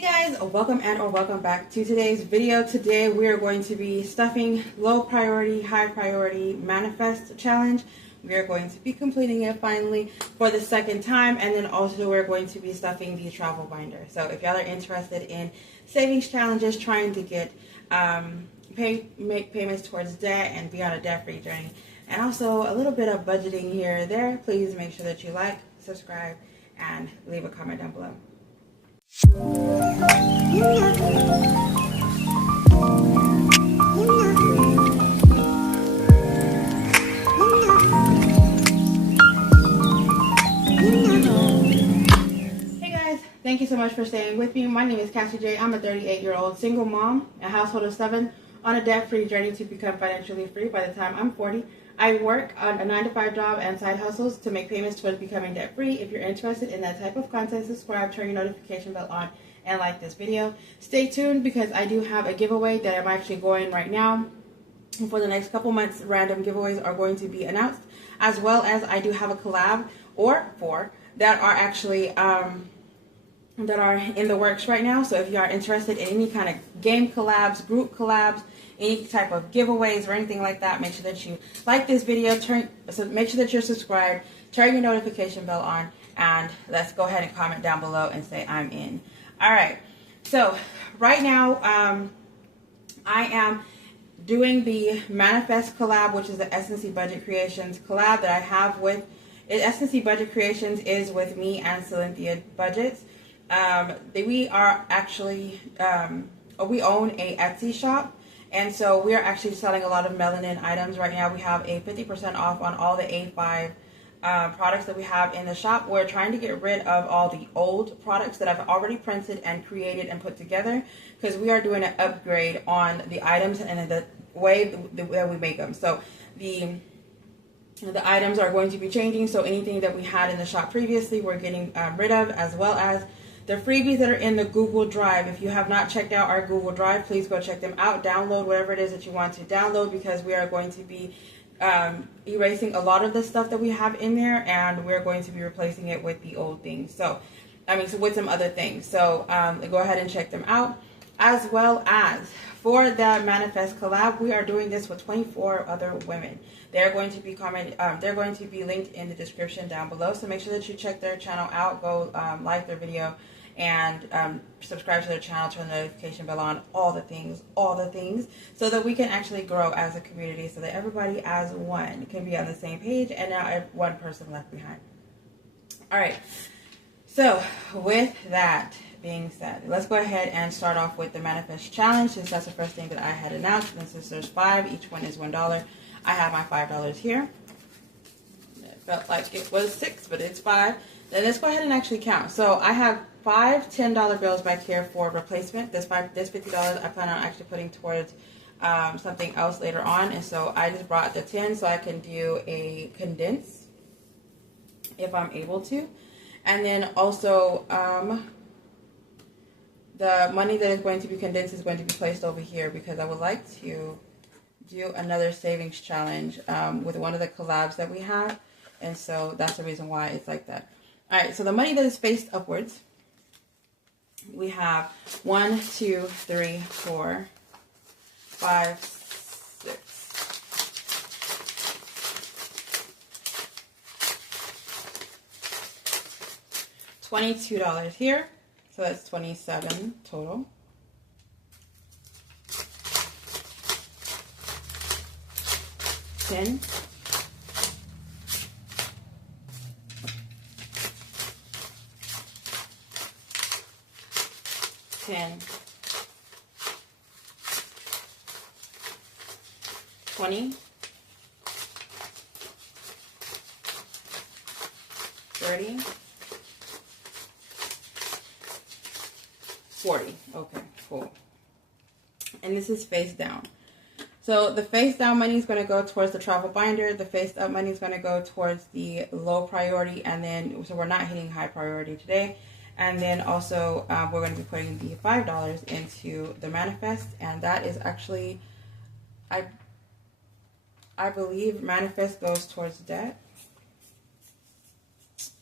Hey guys, welcome back to today's video. Today we are going to be stuffing low priority, high priority manifest challenge. We are going to be completing it finally for the second time, and then also we're going to be stuffing the travel binder. So if y'all are interested in savings challenges, trying to get make payments towards debt and be on a debt-free journey, and also a little bit of budgeting here or there, please make sure that you like, subscribe, and leave a comment down below. Hey guys, thank you so much for staying with me. My name is Cassie J. I'm a 38-year-old single mom, a household of 7, on a debt-free journey to become financially free by the time I'm 40. I work on a 9-to-5 job and side hustles to make payments towards becoming debt-free. If you're interested in that type of content, subscribe, turn your notification bell on, and like this video. Stay tuned because I do have a giveaway that I'm actually going right now. For the next couple months, random giveaways are going to be announced, as well as I do have a collab or 4 that are actually that are in the works right now. So if you are interested in any kind of game collabs, group collabs, any type of giveaways or anything like that, make sure that you like this video, make sure that you're subscribed, turn your notification bell on, and let's go ahead and comment down below and say I'm in. All right, so right now I am doing the Manifest collab, which is the S&C Budget Creations collab that I have with S&C Budget Creations is with me and Cynthia Budgets. We are actually we own a Etsy shop, and so we are actually selling a lot of melanin items right now. We have a 50% off on all the A5 products that we have in the shop. We're trying to get rid of all the old products that I've already printed and created and put together, because we are doing an upgrade on the items and the way that we make them. So the items are going to be changing. So anything that we had in the shop previously, we're getting rid of, as well as the freebies that are in the Google Drive. If you have not checked out our Google Drive, please go check them out. Download whatever it is that you want to download, because we are going to be erasing a lot of the stuff that we have in there, and we're going to be replacing it with the old things. So with some other things. So go ahead and check them out. As well as for the Manifest collab, we are doing this with 24 other women. They're going to be they're going to be linked in the description down below. So make sure that you check their channel out. Go like their video and subscribe to their channel, turn the notification bell on, all the things, so that we can actually grow as a community, so that everybody as one can be on the same page and not one person left behind. All right, so with that being said, let's go ahead and start off with the Manifest Challenge, since that's the first thing that I had announced. And since there's 5, each one is $1, I have my $5 here. It felt like it was 6, but it's 5. Then let's go ahead and actually count. So I have 5 $10 bills back here for replacement. This $50 I plan on actually putting towards something else later on. And so I just brought the 10 so I can do a condense if I'm able to. And then also the money that is going to be condensed is going to be placed over here, because I would like to do another savings challenge with one of the collabs that we have. And so that's the reason why it's like that. All right, so the money that is faced upwards, we have 1, 2, 3, 4, 5, 6. $22 here, so that's 27 total. $10. $10. $20. $30. $40. Okay, cool. And this is face down. So the face down money is going to go towards the travel binder. The face up money is going to go towards the low priority, and then so we're not hitting high priority today. And then also we're going to be putting the $5 into the Manifest, and that is actually, I believe Manifest goes towards debt.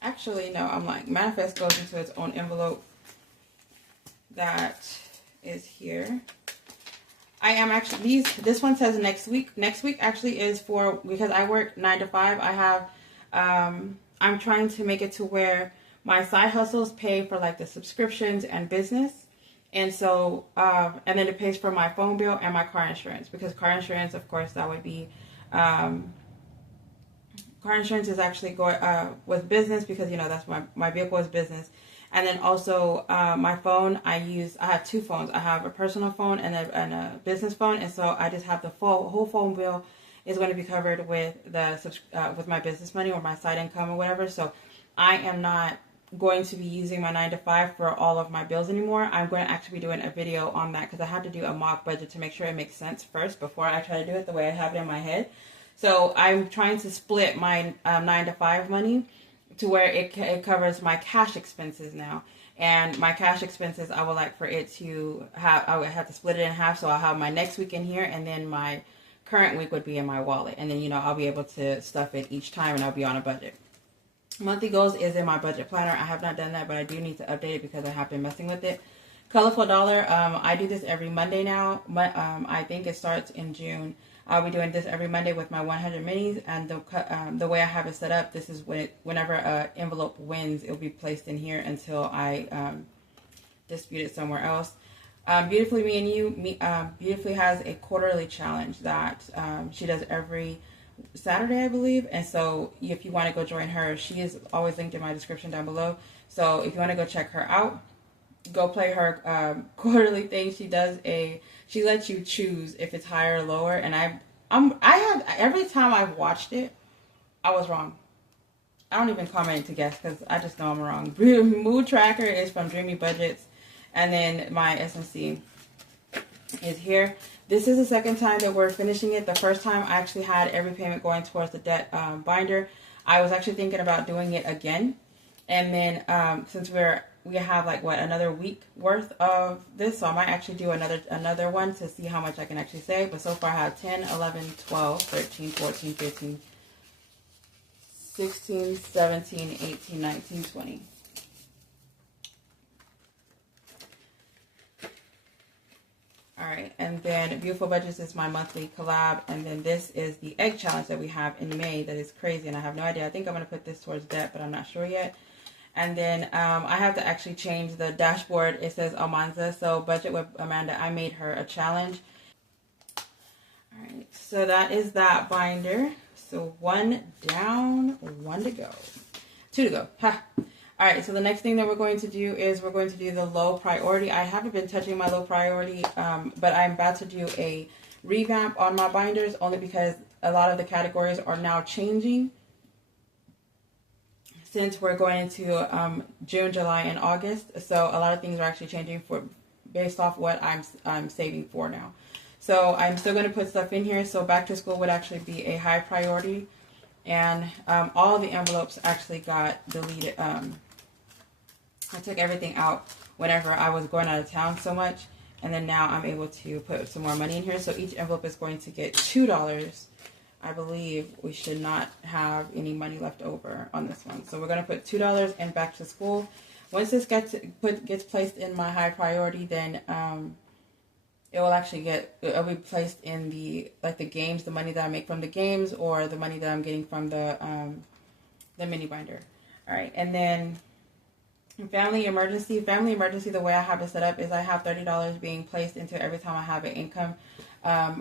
Actually, no, I'm lying. Manifest goes into its own envelope. that is here. I am actually, this one says next week. Next week actually is for, because I work 9 to 5, I have, I'm trying to make it to where my side hustles pay for like the subscriptions and business. And so, and then it pays for my phone bill and my car insurance, because car insurance, of course, that would be, car insurance is actually going, with business, because, you know, that's my vehicle is business. And then also my phone, I have two phones. I have a personal phone and a business phone. And so I just have the whole phone bill is going to be covered with with my business money or my side income or whatever. So I am not going to be using my 9 to 5 for all of my bills anymore. I'm going to actually be doing a video on that, because I have to do a mock budget to make sure it makes sense first before I try to do it the way I have it in my head. So I'm trying to split my 9 to 5 money to where it covers my cash expenses now. And my cash expenses, I would like for it to have, I would have to split it in half. So I'll have my next week in here, and then my current week would be in my wallet. And then, you know, I'll be able to stuff it each time, and I'll be on a budget. Monthly goals is in my budget planner. I have not done that, but I do need to update it because I have been messing with it. Colorful Dollar, I do this every Monday now. I think it starts in June. I'll be doing this every Monday with my 100 minis, and the way I have it set up, this is whenever an envelope wins, it'll be placed in here until I dispute it somewhere else. Beautifully Me and You, Beautifully has a quarterly challenge that she does every Saturday, I believe. And so if you want to go join her, she is always linked in my description down below. So if you want to go check her out, go play her quarterly thing. She lets you choose if it's higher or lower. And every time I've watched it, I was wrong. I don't even comment to guess because I just know I'm wrong. Mood Tracker is from Dreamy Budgets. And then my SMC is here. This is the second time that we're finishing it. The first time I actually had every payment going towards the debt binder. I was actually thinking about doing it again. And then since we have like another week worth of this, so I might actually do another one to see how much I can actually save. But so far I have 10, 11, 12, 13, 14, 15, 16, 17, 18, 19, 20. All right, and then Beautiful Budgets is my monthly collab, and then this is the egg challenge that we have in May that is crazy, and I have no idea. I think I'm going to put this towards debt, but I'm not sure yet. And then I have to actually change the dashboard. It says Almanza, so Budget with Amanda, I made her a challenge. All right, so that is that binder. So 1 down, 1 to go. 2 to go. Ha. All right, so the next thing that we're going to do is we're going to do the low priority. I haven't been touching my low priority, but I'm about to do a revamp on my binders only because a lot of the categories are now changing since we're going into June, July, and August. So a lot of things are actually changing based off what I'm saving for now. So I'm still going to put stuff in here. So back to school would actually be a high priority. And all the envelopes actually got deleted. I took everything out whenever I was going out of town so much. And then now I'm able to put some more money in here. So each envelope is going to get $2. I believe we should not have any money left over on this one. So we're going to put $2 in back to school. Once this gets placed in my high priority, then it will actually it'll be placed in the games, the money that I make from the games, or the money that I'm getting from the mini binder. All right, and then Family Emergency, the way I have it set up is I have $30 being placed into every time I have an income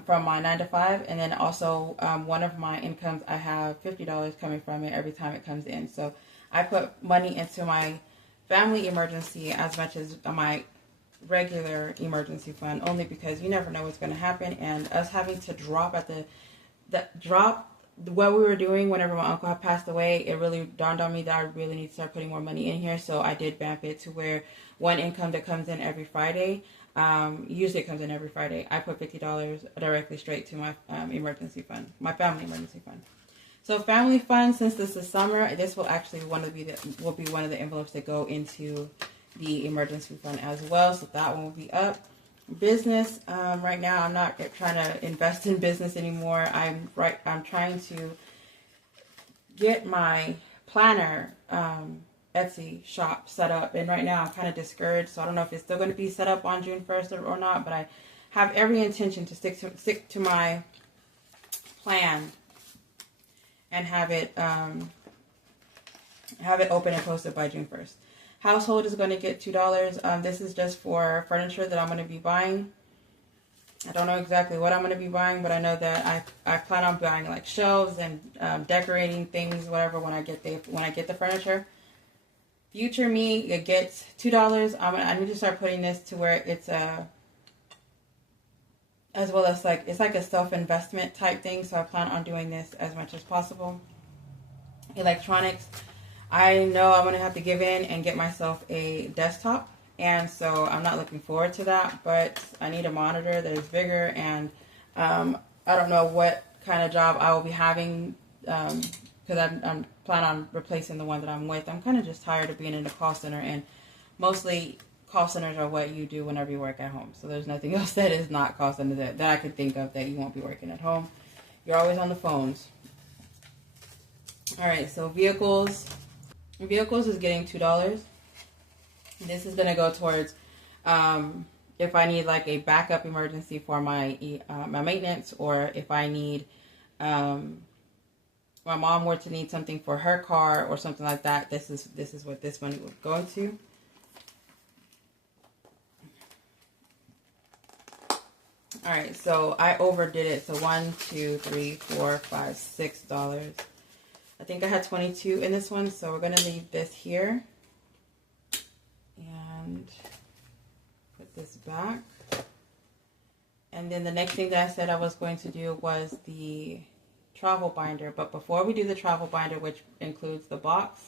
from my 9 to 5, and then also one of my incomes I have $50 coming from it every time it comes in. So I put money into my Family Emergency as much as my regular emergency fund, only because you never know what's going to happen. And us having to drop what we were doing whenever my uncle had passed away, it really dawned on me that I really need to start putting more money in here. So I did vamp it to where one income that comes in every Friday, usually it comes in every Friday, I put $50 directly straight to my emergency fund, my family emergency fund. So family fund, since this is summer, this will actually will be one of the envelopes that go into the emergency fund as well. So that one will be up. Business, right now I'm not trying to invest in business anymore. I'm trying to get my planner Etsy shop set up, and right now I'm kind of discouraged, so I don't know if it's still going to be set up on June 1st or not, but I have every intention to stick to my plan and have it open and posted by June 1st. Household is going to get $2. This is just for furniture that I'm going to be buying. I don't know exactly what I'm going to be buying, but I know that I plan on buying like shelves and decorating things, whatever, when I get the furniture. Future me, it gets $2. I need to start putting this to where it's as well as like it's like a self-investment type thing. So I plan on doing this as much as possible. Electronics. I know I'm going to have to give in and get myself a desktop. And so I'm not looking forward to that. But I need a monitor that is bigger. And I don't know what kind of job I will be having. Because I'm planning on replacing the one that I'm with. I'm kind of just tired of being in a call center. And mostly call centers are what you do whenever you work at home. So there's nothing else that is not call center that I could think of that you won't be working at home. You're always on the phones. All right, so vehicles. Vehicles is getting $2. This is going to go towards if I need like a backup emergency for my my maintenance, or if I need my mom were to need something for her car or something like that. This is what this money would go to. All right, so I overdid it. So $1, $2, $3, $4, $5, $6. I think I had 22 in this one, so we're going to leave this here and put this back. And then the next thing that I said I was going to do was the travel binder. But before we do the travel binder, which includes the box,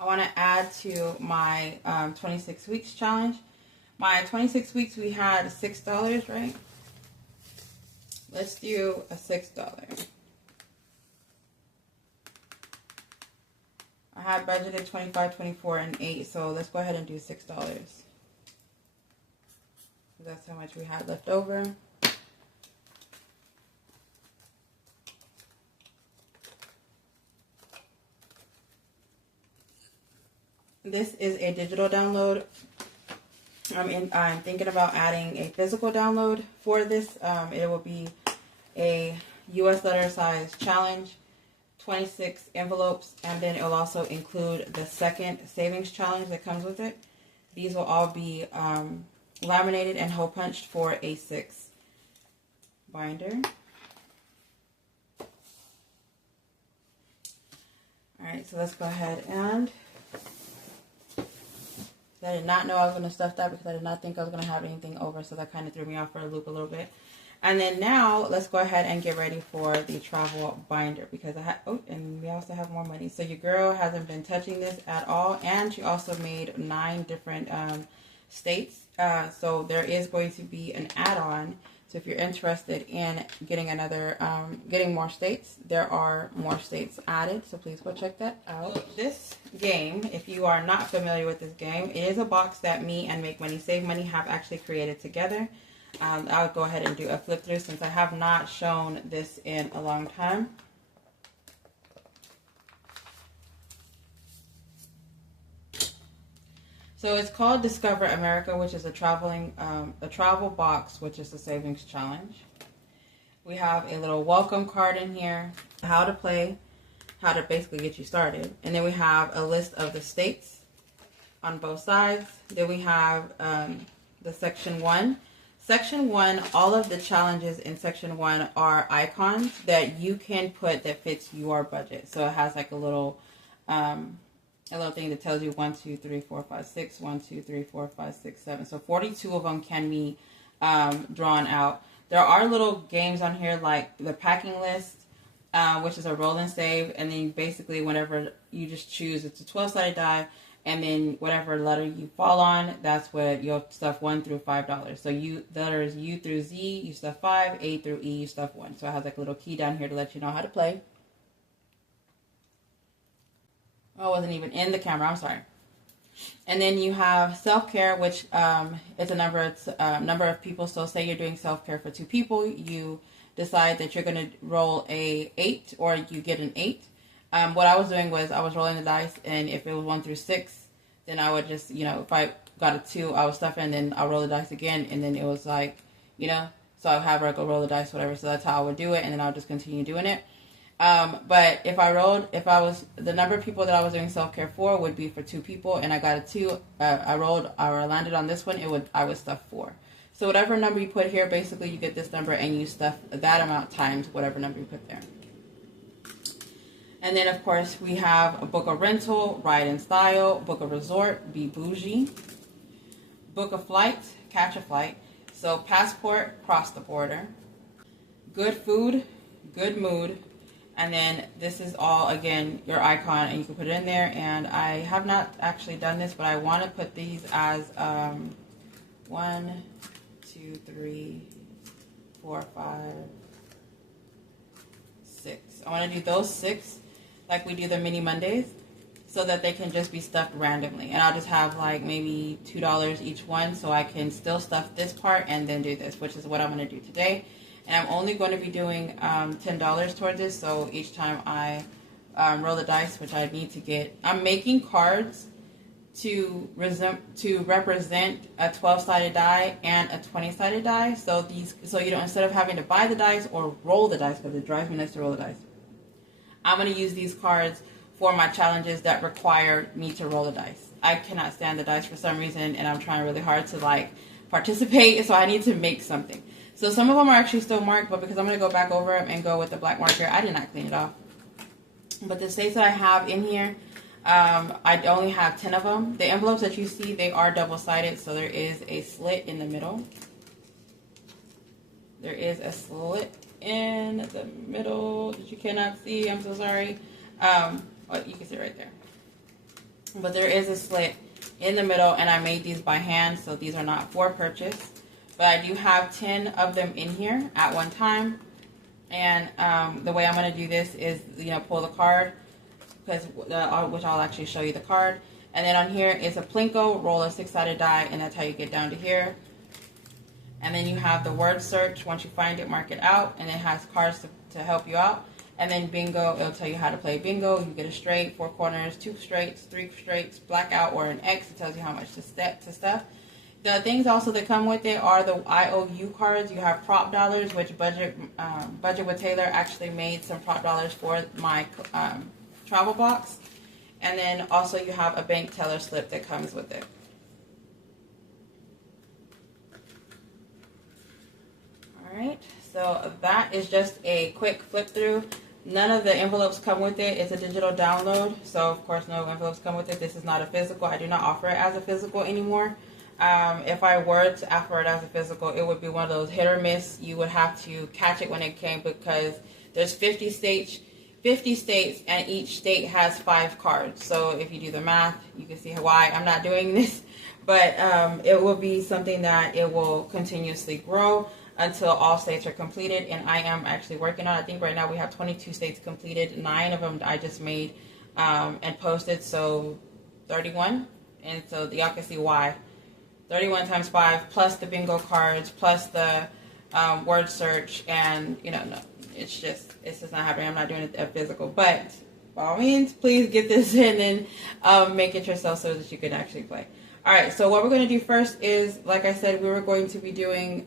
I want to add to my 26 weeks challenge. My 26 weeks, we had $6, right? Let's do a $6. I had budgeted 25, 24, and 8, so let's go ahead and do $6. That's how much we had left over. This is a digital download. I'm thinking about adding a physical download for this. It will be a US letter size challenge, 26 envelopes, and then it will also include the second savings challenge that comes with it. These will all be laminated and hole punched for A6 binder. Alright, so let's go ahead and... I did not know I was going to stuff that because I did not think I was going to have anything over, so that kind of threw me off for a loop a little bit. And then now let's go ahead and get ready for the travel binder, because I had, oh, and we also have more money. So your girl hasn't been touching this at all, and she also made 9 different states. So there is going to be an add-on. So if you're interested in getting another, getting more states, there are more states added. So please go check that out. This game, if you are not familiar with this game, it is a box that me and Make Money Save Money have actually created together. I'll go ahead and do a flip through since I have not shown this in a long time. So it's called Discover America, which is a travel box, which is a savings challenge. We have a little welcome card in here, how to play, how to basically get you started. And then we have a list of the states on both sides. Then we have the section 1. Section 1, all of the challenges in section 1 are icons that you can put that fits your budget. So it has like a little thing that tells you 1, 2, 3, 4, 5, 6, 1, 2, 3, 4, 5, 6, 7. So 42 of them can be drawn out. There are little games on here like the packing list, which is a roll and save. And then basically whenever you just choose, it's a 12-sided die. And then whatever letter you fall on, that's what you'll stuff $1 through $5. So the letters U through Z, you stuff 5, A through E, you stuff 1. So I have like a little key down here to let you know how to play. Oh, I wasn't even in the camera, I'm sorry. And then you have self-care, which is a number of people. So say you're doing self-care for 2 people, you decide that you're going to roll a 8, or you get an 8. What I was doing was I was rolling the dice, and if it was 1 through 6, then I would just, if I got a 2, I would stuff it, and then I'll roll the dice again, and then it was like, so I'll have her go roll the dice, whatever. So that's how I would do it, and then I'll just continue doing it. But the number of people that I was doing self-care for would be for 2 people, and I got a 2, I landed on this one, I would stuff 4. So whatever number you put here, basically you get this number, and you stuff that amount times whatever number you put there. And then, of course, we have a book a rental, ride in style, book a resort, be bougie, book a flight, catch a flight, so passport, cross the border, good food, good mood, and then this is all, again, your icon, and you can put it in there. And I have not actually done this, but I want to put these as 1, 2, 3, 4, 5, 6. I want to do those 6 like we do the mini Mondays, so that they can just be stuffed randomly. And I'll just have like maybe $2 each one, so I can still stuff this part and then do this, which is what I'm going to do today. And I'm only going to be doing $10 towards this, so each time I roll the dice, which I need to get, I'm making cards to represent a 12-sided die and a 20-sided die. So instead of having to buy the dice or roll the dice, because it drives me nuts to roll the dice, I'm going to use these cards for my challenges that require me to roll the dice. I cannot stand the dice for some reason, and I'm trying really hard to participate, so I need to make something. So some of them are actually still marked, but because I'm going to go back over them and go with the black marker, I did not clean it off. But the states that I have in here, I only have 10 of them. The envelopes that you see, they are double-sided, so there is a slit in the middle. There is a slit in the middle that you cannot see. I'm so sorry. You can see it right there. But there is a slit in the middle, and I made these by hand, so these are not for purchase. But I do have 10 of them in here at one time. And the way I'm going to do this is, pull the card, which I'll actually show you the card. And then on here is a Plinko, roll a 6-sided die, and that's how you get down to here. And then you have the word search. Once you find it, mark it out, and it has cards to help you out. And then bingo, it'll tell you how to play bingo. You get a straight, 4 corners, 2 straights, 3 straights, blackout, or an X. It tells you how much to stuff. The things also that come with it are the IOU cards. You have prop dollars, which Budget with Taylor actually made some prop dollars for my travel box. And then also you have a bank teller slip that comes with it. Alright, so that is just a quick flip through. None of the envelopes come with it. It's a digital download, so of course no envelopes come with it. This is not a physical. I do not offer it as a physical anymore. If I were to offer it as a physical, it would be one of those hit or miss. You would have to catch it when it came, because there's 50 states, and each state has 5 cards. So if you do the math, you can see why I'm not doing this. But it will be something that it will continuously grow until all states are completed. And I am actually working on, I think right now we have 22 states completed. 9 of them I just made and posted, so 31. And so y'all can see why. 31 times 5 plus the bingo cards plus the word search, and no, it's just not happening. I'm not doing it at physical, but by all means, please get this in and make it yourself so that you can actually play. All right, so what we're going to do first is, like I said, we were going to be doing,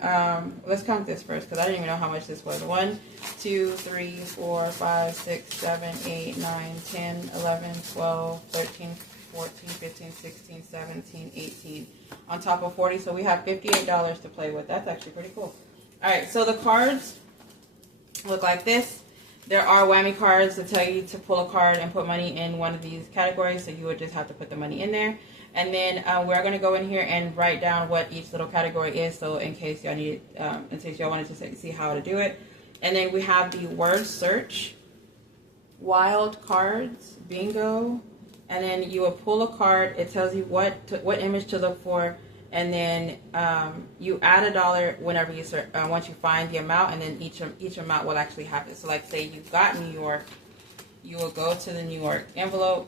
let's count this first, because I didn't even know how much this was. 1, 2, 3, 4, 5, 6, 7, 8, 9, 10, 11, 12, 13, 14, 15, 16, 17, 18, on top of 40. So we have $58 to play with. That's actually pretty cool. All right, so the cards look like this. There are whammy cards that tell you to pull a card and put money in one of these categories, so you would just have to put the money in there. And then we're going to go in here and write down what each little category is, so in case y'all need, in case y'all wanted to see how to do it. And then we have the word search, wild cards, bingo, and then you will pull a card. It tells you what image to look for, and then you add $1 whenever you once you find the amount, and then each amount will actually happen. So like say you got New York, you will go to the New York envelope.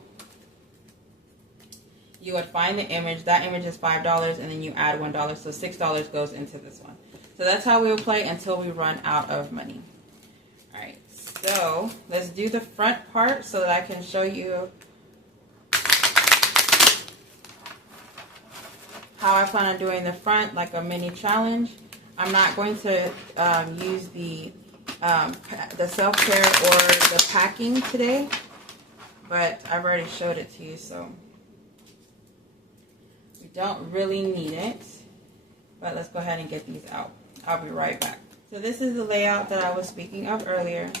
You would find the image. That image is $5, and then you add $1, so $6 goes into this one. So that's how we will play until we run out of money. All right, So let's do the front part so that I can show you how I plan on doing the front, like a mini challenge. I'm not going to use the self-care or the packing today, but I've already showed it to you, so we don't really need it. But let's go ahead and get these out. I'll be right back. So this is the layout that I was speaking of earlier.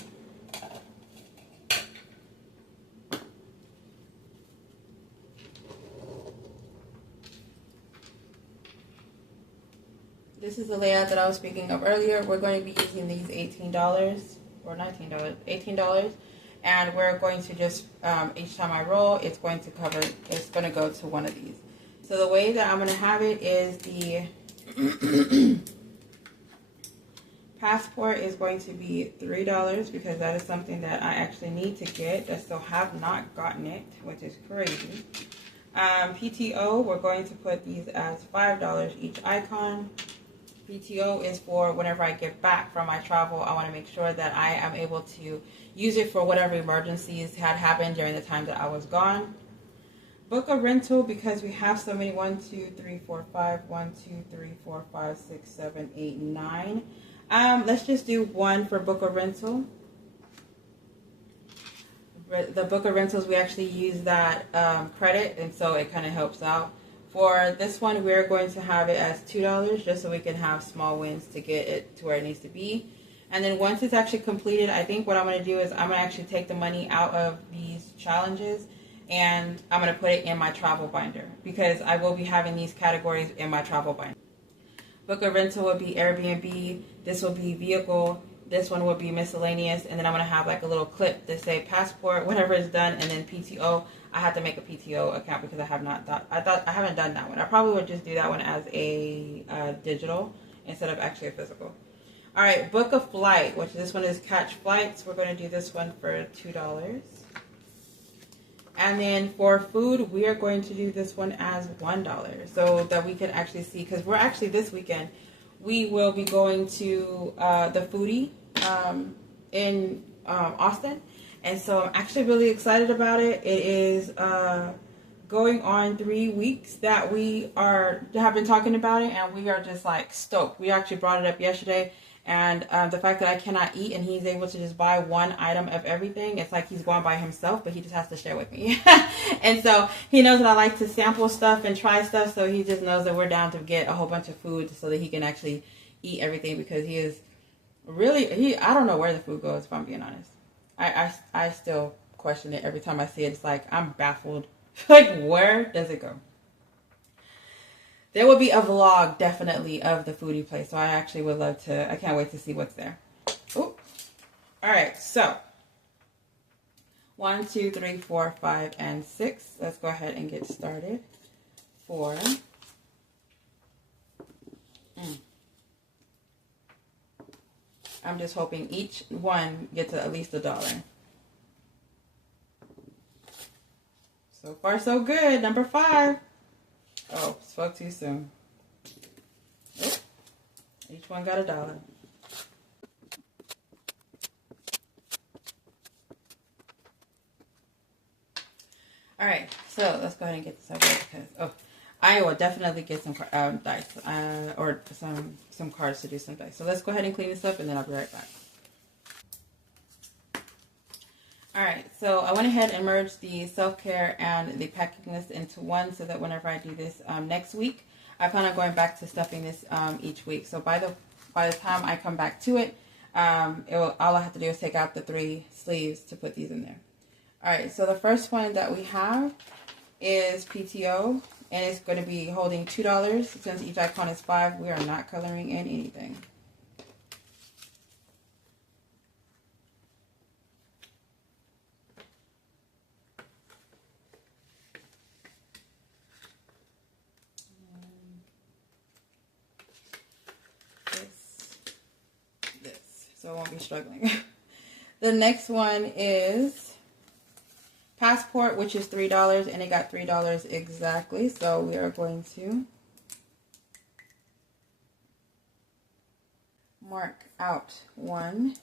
This is the layout that I was speaking of earlier. We're going to be using these $18 or $19, $18. And we're going to just, each time I roll, it's going to go to one of these. So the way that I'm going to have it is the Passport is going to be $3 because that is something that I actually need to get. I still have not gotten it, which is crazy. PTO, we're going to put these as $5 each icon. PTO is for whenever I get back from my travel, I want to make sure that I am able to use it for whatever emergencies had happened during the time that I was gone. Book a rental because we have so many. 1, 2, 3, 4, 5. 1, 2, 3, 4, 5, 6, 7, 8, 9. Let's just do one for book a rental. The book of rentals, we actually use that credit, and so it kind of helps out. For this one, we're going to have it as $2 just so we can have small wins to get it to where it needs to be. And then once it's actually completed, I think what I'm going to do is I'm going to actually take the money out of these challenges and I'm going to put it in my travel binder because I will be having these categories in my travel binder. Book a rental will be Airbnb. This will be vehicle. This one will be miscellaneous, and then I'm going to have like a little clip that say passport, whatever is done, and then PTO. I have to make a PTO account because I haven't done that one. I probably would just do that one as a digital instead of actually a physical. All right, book a flight, which this one is catch flights. We're going to do this one for $2. And then for food, we are going to do this one as $1 so that we can actually see, because we're actually this weekend, we will be going to the foodie in Austin, and so I'm actually really excited about it. It is going on 3 weeks that we have been talking about it, and we are just like stoked. We actually brought it up yesterday, and the fact that I cannot eat and he's able to just buy one item of everything, it's like he's going by himself, but he just has to share with me. And so he knows that I like to sample stuff and try stuff, so he just knows that we're down to get a whole bunch of food so that he can actually eat everything, because he is really, I don't know where the food goes, if I'm being honest. I still question it every time I see it. It's like I'm baffled. Like, where does it go? There will be a vlog definitely of the foodie place, so I actually would love to. I can't wait to see what's there. Oh, all right. So 1, 2, 3, 4, 5, and 6. Let's go ahead and get started. 4. I'm just hoping each one gets at least $1. So far, so good. Number 5. Oh, spoke too soon. Oh, each one got $1. All right, so let's go ahead and get this over because I will definitely get some dice or some cards to do some dice. So let's go ahead and clean this up, and then I'll be right back. All right, so I went ahead and merged the self-care and the packing list into one so that whenever I do this next week, I plan on going back to stuffing this each week. So by the time I come back to it, all I have to do is take out the 3 sleeves to put these in there. All right, so the first one that we have is PTO, and it's going to be holding $2. Since each icon is 5, we are not coloring in anything. So I won't be struggling. The next one is Passport, which is $3, and it got $3 exactly. So we are going to mark out 1,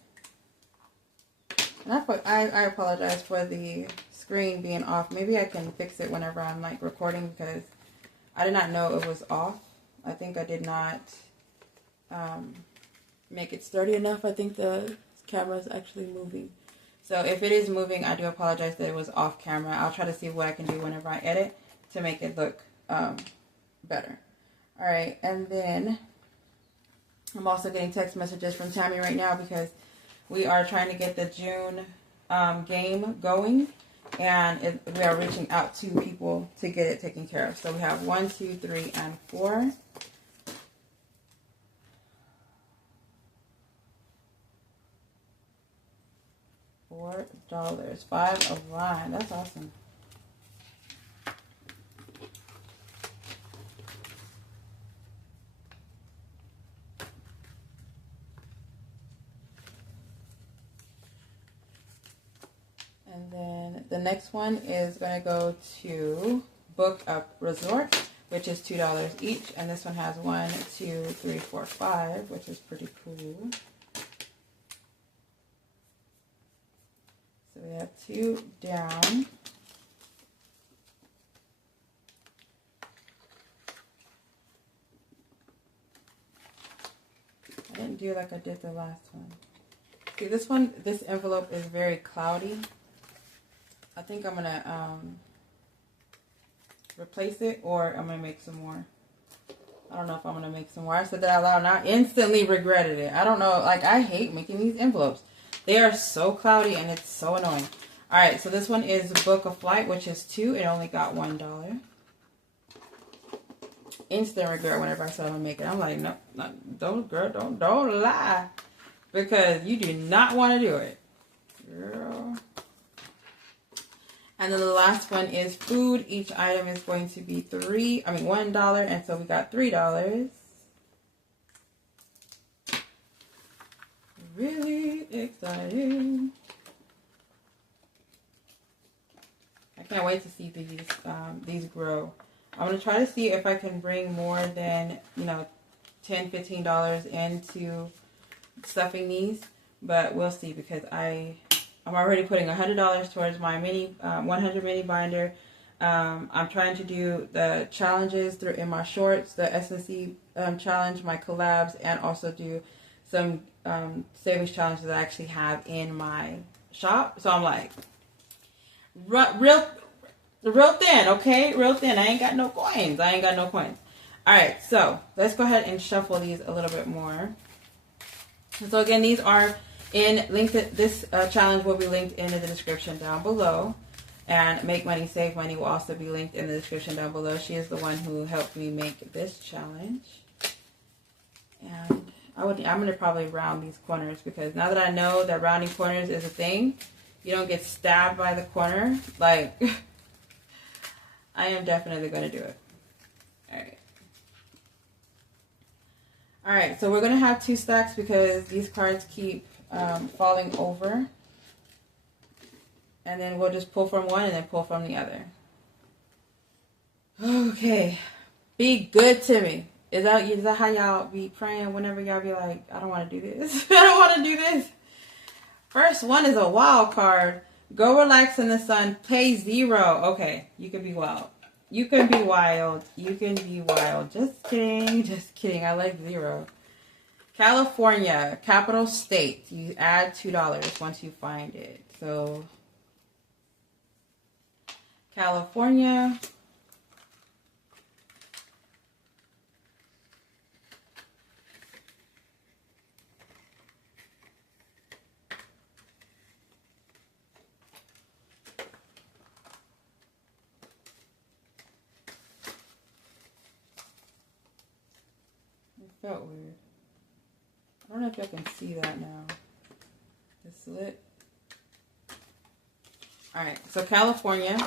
And I apologize for the screen being off. Maybe I can fix it whenever I'm like recording, because I did not know it was off. I think I did not make it sturdy enough. I think the camera is actually moving. So if it is moving, I do apologize that it was off camera. I'll try to see what I can do whenever I edit to make it look better. All right, and then I'm also getting text messages from Tammy right now because we are trying to get the June game going, and we are reaching out to people to get it taken care of. So we have 1, 2, 3, and 4. $4, 5 of line. That's awesome. And then the next one is going to go to Book Up Resort, which is $2 each. And this one has 1, 2, 3, 4, 5, which is pretty cool. So we have 2 down. I didn't do like I did the last one. See, this envelope is very cloudy. I think I'm gonna replace it, or I'm gonna make some more. I don't know if I'm gonna make some more. I said that out loud and I instantly regretted it. I don't know, like I hate making these envelopes. They are so cloudy and it's so annoying. Alright, so this one is Book a Flight, which is 2. It only got $1. Instant regret whenever I said I'm gonna make it. I'm like, no, don't lie. Because you do not want to do it. Girl. And then the last one is food. Each item is going to be $1, and so we got $3. Really exciting. I can't wait to see these grow. I'm going to try to see if I can bring more than, $10, $15 into stuffing these, but we'll see, because I'm already putting $100 towards my 100 mini binder. I'm trying to do the challenges in my shorts, the SNC challenge, my collabs, and also do some savings challenges that I actually have in my shop. So I'm like, real thin, okay? Real thin. I ain't got no coins. All right, so let's go ahead and shuffle these a little bit more. So again, these are this challenge will be linked in the description down below. And Make Money, Save Money will also be linked in the description down below. She is the one who helped me make this challenge. And I'm going to probably round these corners, because now that I know that rounding corners is a thing, you don't get stabbed by the corner. Like, I am definitely going to do it. All right, so we're going to have 2 stacks because these cards keep falling over. And then we'll just pull from one and then pull from the other. Okay. Be good to me. Is that how y'all be praying whenever y'all be like, I don't want to do this. I don't want to do this. First one is a wild card. Go relax in the sun. Pay 0. Okay, you can be wild. You can be wild. You can be wild. Just kidding. Just kidding. I like 0. California, capital state. You add $2 once you find it. So, California. Felt weird. I don't know if y'all can see that now. The slit. Alright, so California.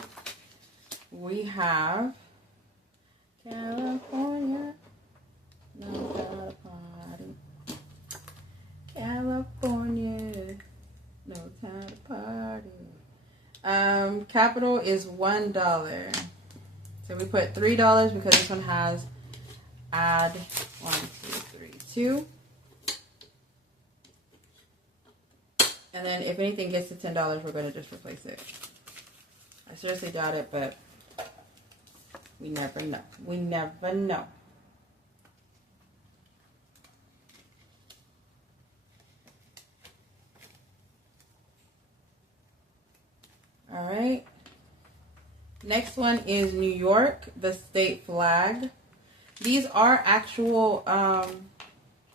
We have California. No time to party. California. No time to party. Capital is $1. So we put $3 because this one has add 1, 2, 3, 2. And then if anything gets to $10, we're going to just replace it. I seriously doubt it, but we never know. We never know. All right. Next one is New York, the state flag. These are actual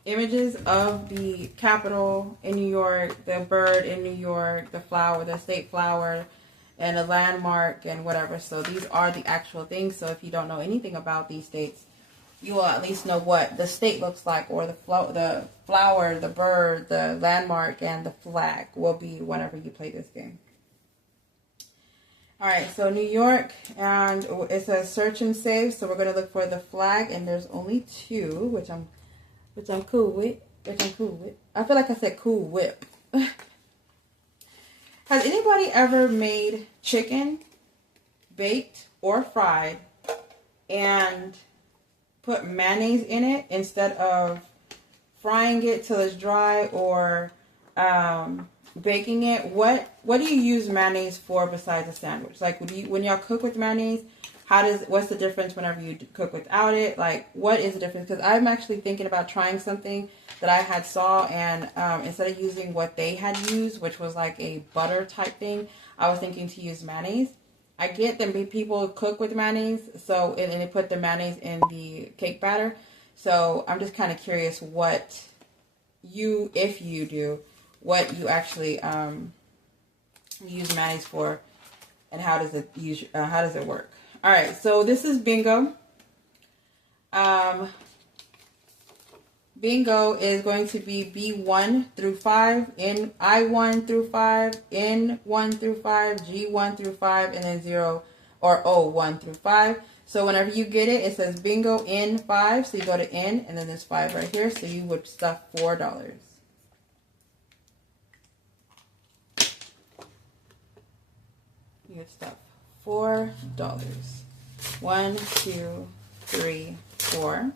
images of the Capitol in New York, the bird in New York, the flower, the state flower, and a landmark and whatever. So these are the actual things. So if you don't know anything about these states, you will at least know what the state looks like, or the flower, the bird, the landmark, and the flag will be whenever you play this game. All right, so New York, and it says search and save. So we're going to look for the flag, and there's only 2, which I'm cool with. I feel like I said Cool Whip. Has anybody ever made chicken, baked or fried, and put mayonnaise in it instead of frying it till it's dry, or baking it? What do you use mayonnaise for besides a sandwich? Like, when y'all cook with mayonnaise, what's the difference whenever you cook without it? Like, what is the difference? Because I'm actually thinking about trying something that I had saw, and instead of using what they had used, which was like a butter type thing, I was thinking to use mayonnaise. I get that people cook with mayonnaise, so and they put the mayonnaise in the cake batter. So I'm just kind of curious what if you do, what you actually use mayonnaise for, and how does it work? All right, so this is bingo. Bingo is going to be B1 through 5, in I1 through 5, N1 through 5, G1 through 5, and then 0 or O1 through 5. So whenever you get it, it says bingo in 5. So you go to N, and then there's 5 right here. So you would stuff $4. You would stuff $4. 1, 2, 3, 4.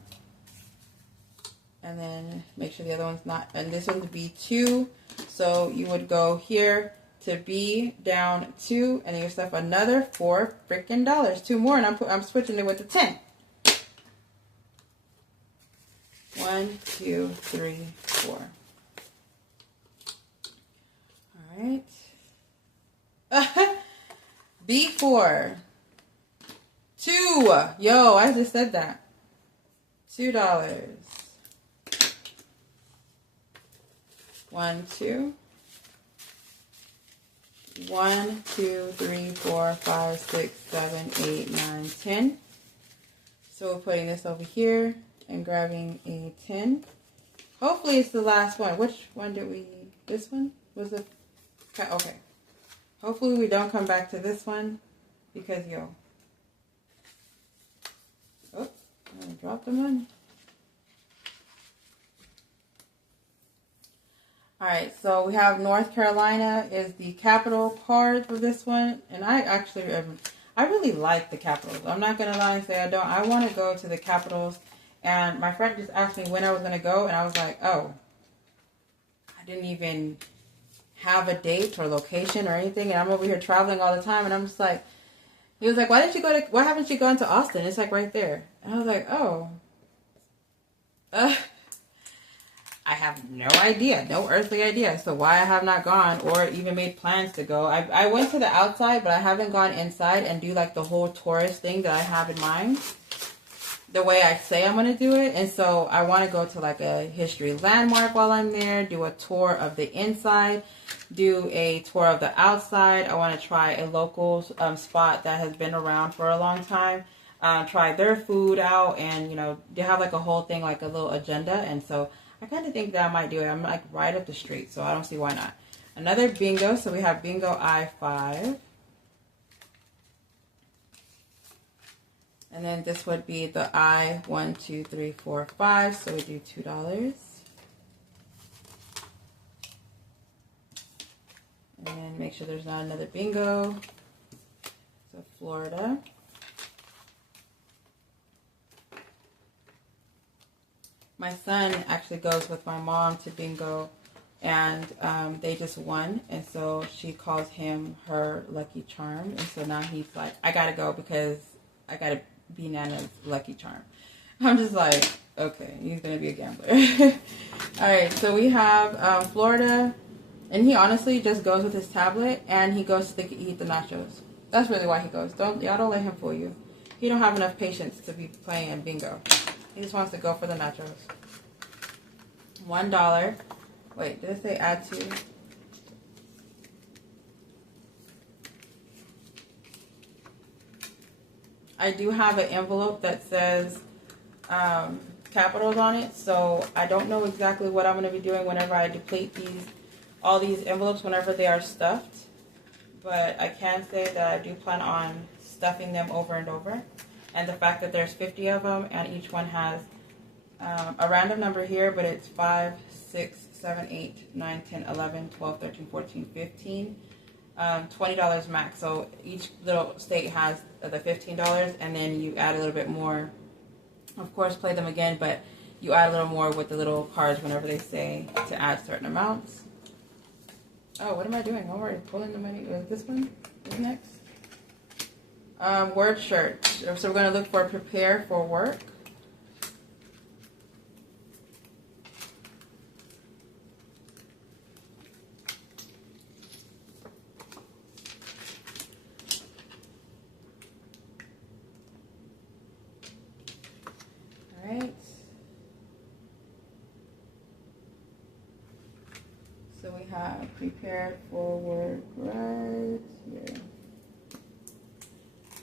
And then make sure the other one's not, and this one's B2. So you would go here to B, down 2, and then you stuff another $4 freaking. 2 more, and I'm switching it with the 10. 1, 2, 3, 4. All right. B4. 2. Yo, I just said that. $2. 1, 2. 1, 2, 3, 4, 5, 6, 7, 8, 9, 10. So we're putting this over here and grabbing a 10. Hopefully it's the last one. Which one did we? This one was it? Okay. Hopefully we don't come back to this one, because oh, I dropped the money. All right, so we have North Carolina is the capital card for this one, and I really like the Capitals. I'm not gonna lie and say I don't. I want to go to the Capitals, and my friend just asked me when I was gonna go, and I was like, oh, I didn't even have a date or location or anything, and I'm over here traveling all the time, and I'm just like, he was like, why haven't you gone to Austin? It's like right there. And I was like, oh, I have no idea, no earthly idea. So why I have not gone or even made plans to go. I went to the outside, but I haven't gone inside and do like the whole tourist thing that I have in mind, the way I say I'm going to do it. And so I want to go to like a history landmark while I'm there, do a tour of the inside, do a tour of the outside. I want to try a local spot that has been around for a long time, try their food out, and, they have like a whole thing, like a little agenda. And so I kind of think that I might do it. I'm like right up the street, so I don't see why not. Another bingo. So we have bingo I5. And then this would be the I 1, 2, 3, 4, 5. So we do $2. And then make sure there's not another bingo. So Florida. My son actually goes with my mom to bingo and they just won, and so she calls him her lucky charm, and so now he's like, I gotta go because I gotta be Nana's lucky charm. I'm just like, okay, he's gonna be a gambler. All right, so we have Florida, and he honestly just goes with his tablet and he goes to eat the nachos. That's really why he goes. Y'all don't let him fool you. He don't have enough patience to be playing bingo. He just wants to go for the nachos. $1. Wait, did it say add to? I do have an envelope that says capitals on it, so I don't know exactly what I'm going to be doing whenever I deplete all these envelopes whenever they are stuffed. But I can say that I do plan on stuffing them over and over. And the fact that there's 50 of them and each one has a random number here, but it's 5, 6, 7, 8, 9, 10, 11, 12, 13, 14, 15. $20 max. So each little state has the $15, and then you add a little bit more. Of course, play them again, but you add a little more with the little cards whenever they say to add certain amounts. Oh, what am I doing? I'm already pulling the money. This one is next. Word shirt. So we're going to look for prepare for work. All right. So we have prepare for work right here.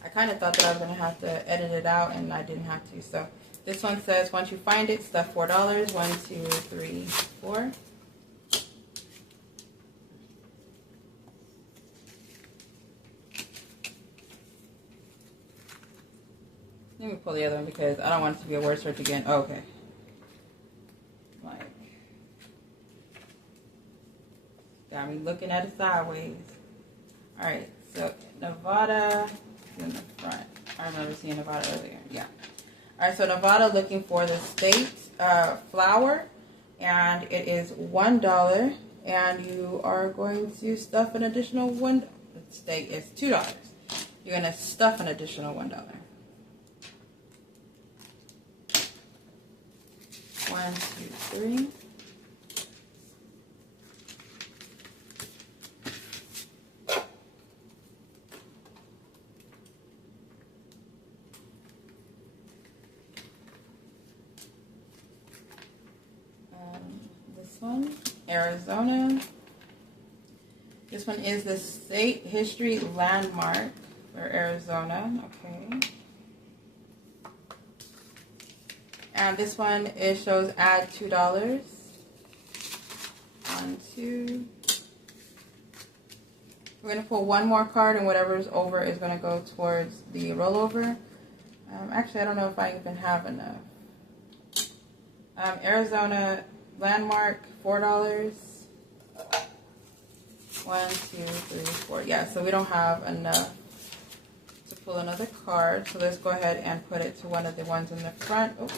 I kind of thought that I was going to have to edit it out, and I didn't have to. So this one says, once you find it, stuff $4. 1, 2, 3, 4. Let me pull the other one because I don't want it to be a word search again. Oh, okay. Like, got me looking at it sideways. All right, so Nevada is in the front. I remember seeing Nevada earlier. Yeah. All right, so Nevada looking for the state flour, and it is $1, and you are going to stuff an additional $1. The state is $2. You're going to stuff an additional $1. 1, 2, 3. This one, Arizona. This one is the state history landmark for Arizona. Okay. And this one, it shows add $2. 1, 2. We're going to pull one more card, and whatever is over is going to go towards the rollover. Actually, I don't know if I even have enough. Arizona landmark, $4. 1, 2, 3, 4. Yeah, so we don't have enough to pull another card. So let's go ahead and put it to one of the ones in the front. Oh.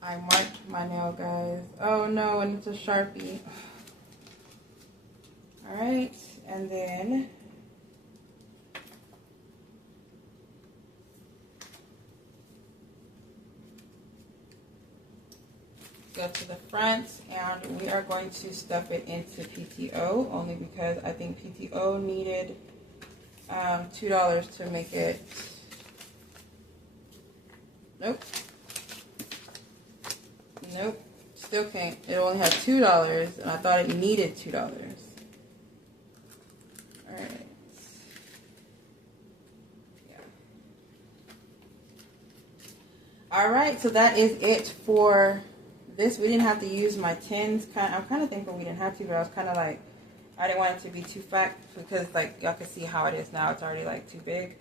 I marked my nail, guys. Oh no, and it's a Sharpie. All right, and then go to the front, and we are going to stuff it into PTO, only because I think PTO needed $2 to make it. Nope. Nope. Still can't. It only had $2, and I thought it needed $2. Alright. Yeah. Alright, so that is it for this. We didn't have to use my tins. I'm kind of thankful we didn't have to, but I was kind of like, I didn't want it to be too fat because, like, y'all can see how it is now. It's already, like, too big.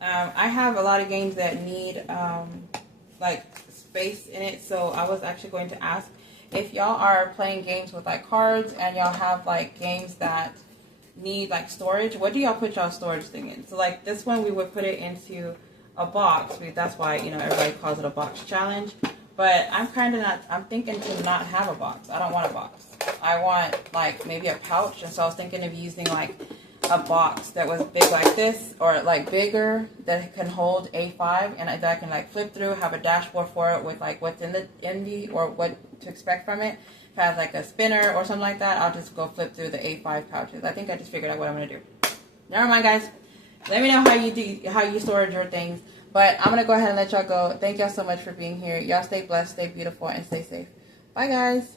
I have a lot of games that need, like, space in it, so I was actually going to ask if y'all are playing games with, like, cards and y'all have, like, games that need, like, storage. What do y'all put y'all storage thing in? So, like, this one, we would put it into a box. That's why, you know, everybody calls it a box challenge. But I'm kind of not, I'm thinking to not have a box. I don't want a box. I want like maybe a pouch. And so I was thinking of using like a box that was big like this, or like bigger, that can hold A5, and that I can like flip through, have a dashboard for it with like what's in the or what to expect from it. If I have like a spinner or something like that, I'll just go flip through the A5 pouches. I think I just figured out what I'm gonna do. Never mind, guys. Let me know how you stored your things. But I'm gonna go ahead and let y'all go. Thank y'all so much for being here. Y'all stay blessed, stay beautiful, and stay safe. Bye, guys.